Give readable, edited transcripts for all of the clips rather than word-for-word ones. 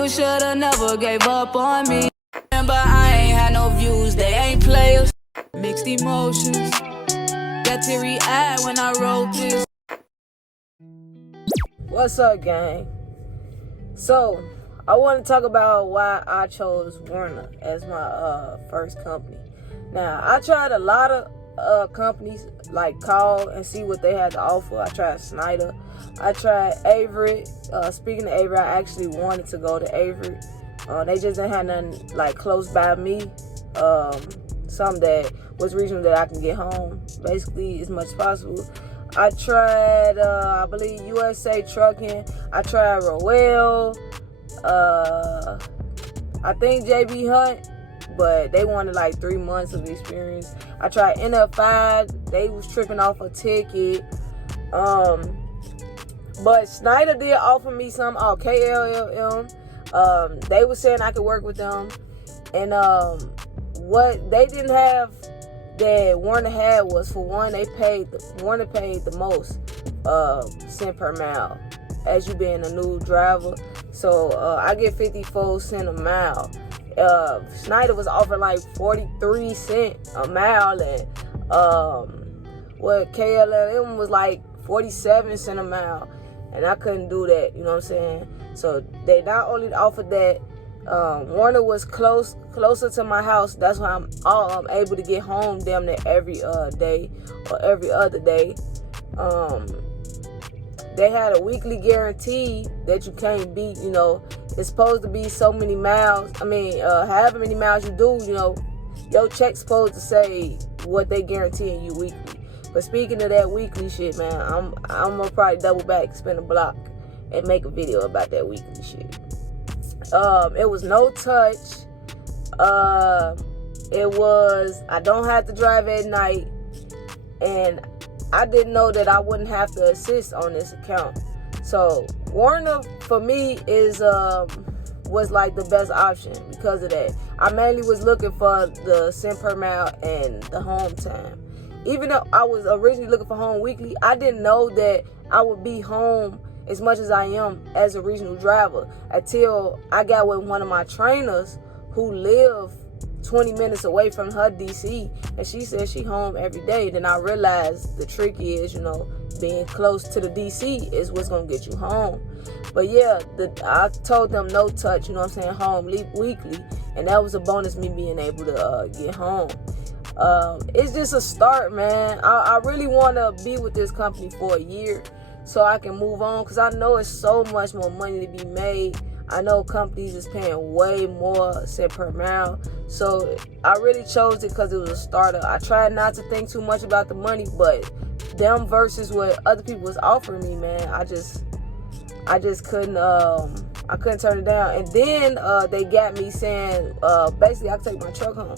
You shoulda never gave up on me. Remember, I ain't had no views, they ain't players. Mixed emotions, got teary-eyed when I wrote this. What's up, gang? So, I want to talk about why I chose Werner as my first company. Now, I tried a lot of companies, like call and see what they had to offer. I tried Snyder. I tried Avery. Speaking of Avery, I actually wanted to go to Avery. They just didn't have nothing like close by me. Something that was reasonable that I can get home, basically, as much as possible. I tried, I believe, USA Trucking. I tried Roel. I think JB Hunt, but they wanted like 3 months of experience. I tried NF5. They was tripping off a ticket. But Snyder did offer me some KLLM. They were saying I could work with them. And what they didn't have that Werner had was, for one, Werner paid the most cent per mile as you being a new driver. So I get 54 cents a mile. Snyder was offering like 43 cents a mile, and what KLM was like 47 cents a mile, and I couldn't do that. You know what I'm saying? So they not only offered that, Werner was closer to my house. That's why I'm able to get home damn near every day or every other day. They had a weekly guarantee that you can't beat. You know, it's supposed to be so many miles. I mean, however many miles you do, you know, your check's supposed to say what they guaranteeing you weekly. But speaking of that weekly shit, man, I'm gonna probably double back, spin a block, and make a video about that weekly shit. It was no touch. It was, I don't have to drive at night, and I didn't know that I wouldn't have to assist on this account. So Werner for me was like the best option because of that. I mainly was looking for the cent per mile and the home time. Even though I was originally looking for home weekly, I didn't know that I would be home as much as I am as a regional driver until I got with one of my trainers who lived 20 minutes away from her DC, and she said she home every day. Then I realized the trick is, you know, being close to the DC is what's gonna get you home. But yeah, I told them no touch, you know what I'm saying, home weekly, and that was a bonus, me being able to get home. It's just a start, man. I really want to be with this company for a year so I can move on, because I know it's so much more money to be made. I know companies is paying way more cent per mile. So I really chose it because it was a starter. I tried not to think too much about the money, but them versus what other people was offering me, man, I just couldn't I couldn't turn it down. And then they got me saying basically I could take my truck home.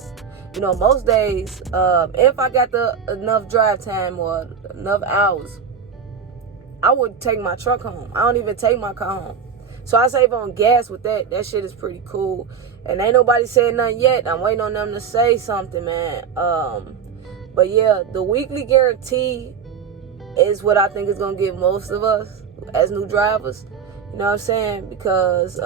You know, most days, if I got enough drive time or enough hours, I would take my truck home. I don't even take my car home. So I save on gas with that. That shit is pretty cool. And ain't nobody said nothing yet. I'm waiting on them to say something, man. But yeah, the weekly guarantee is what I think is going to get most of us as new drivers. You know what I'm saying? Because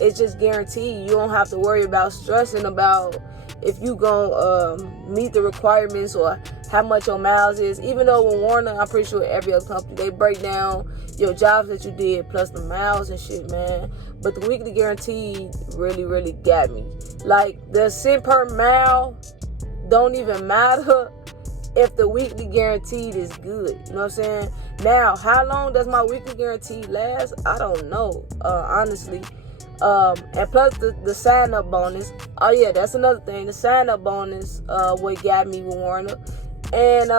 it's just guaranteed. You don't have to worry about stressing about if you gonna meet the requirements or how much your miles is. Even though with Werner, I'm pretty sure every other company, they break down your jobs that you did plus the miles and shit, man. But the weekly guarantee really, really got me. Like, the cent per mile don't even matter if the weekly guaranteed is good. You know what I'm saying? Now, how long does my weekly guarantee last? I don't know, honestly. And plus the sign-up bonus. Oh yeah, that's another thing. The sign-up bonus, what got me with Werner. And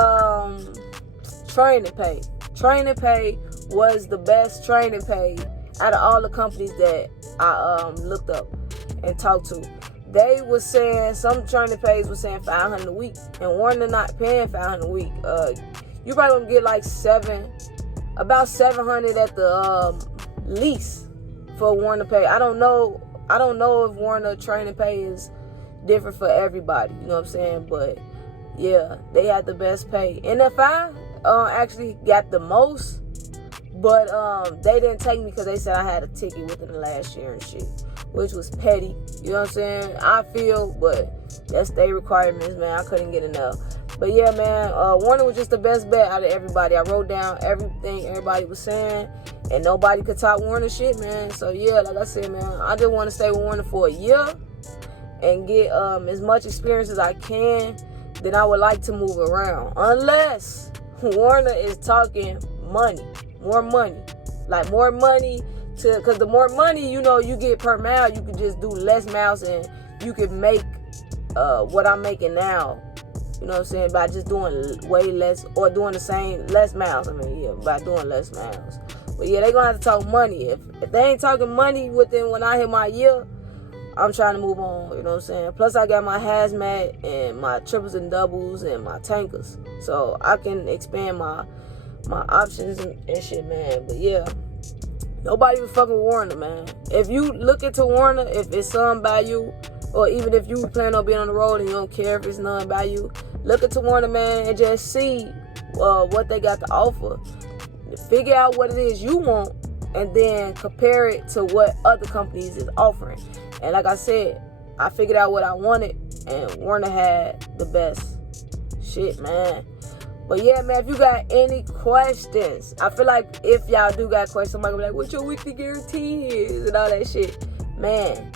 training pay. Training pay was the best training pay out of all the companies that I looked up and talked to. They were saying, some training pays were saying $500 a week, and Werner not paying $500 a week. You probably gonna get like about $700 at the least for Werner pay. I don't know if Werner training pay is different for everybody. You know what I'm saying? But yeah, they had the best pay. NFI actually got the most, But they didn't take me because they said I had a ticket within the last year and shit, which was petty. You know what I'm saying? I feel, but that's their requirements, man. I couldn't get enough. But yeah, man, Werner was just the best bet out of everybody. I wrote down everything everybody was saying, and nobody could top Werner shit, man. So yeah, like I said, man, I just want to stay with Werner for a year and get as much experience as I can. Then I would like to move around, unless Werner is talking money, more money, like more money to, because the more money, you know, you get per mile, you can just do less miles and you can make what I'm making now. You know what I'm saying? By just doing way less or doing the same, less miles. I mean, yeah, by doing less miles. But yeah, they gonna have to talk money. If they ain't talking money within when I hit my year, I'm trying to move on. You know what I'm saying? Plus, I got my hazmat and my triples and doubles and my tankers, so I can expand my options and shit, man. But yeah, nobody even fucking with Werner, man. If you look into Werner, if it's some by you, or even if you plan on being on the road and you don't care if it's none by you, look into Werner, man, and just see what they got to offer. Figure out what it is you want, and then compare it to what other companies is offering. And like I said, I figured out what I wanted, and Werner had the best shit, man. But yeah, man, if you got any questions, I feel like if y'all do got questions, somebody will be like, what your weekly guarantee is and all that shit. Man,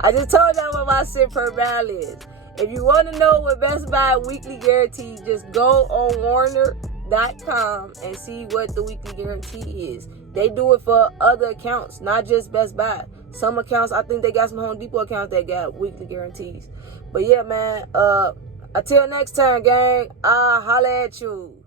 I just told y'all what my cent per mile is. If you want to know what Best Buy weekly guarantee, just go on Werner.com and see what the weekly guarantee is. They do it for other accounts, not just Best Buy. Some accounts, I think they got some Home Depot accounts that got weekly guarantees. But yeah, man, until next time, gang, I'll holla at you.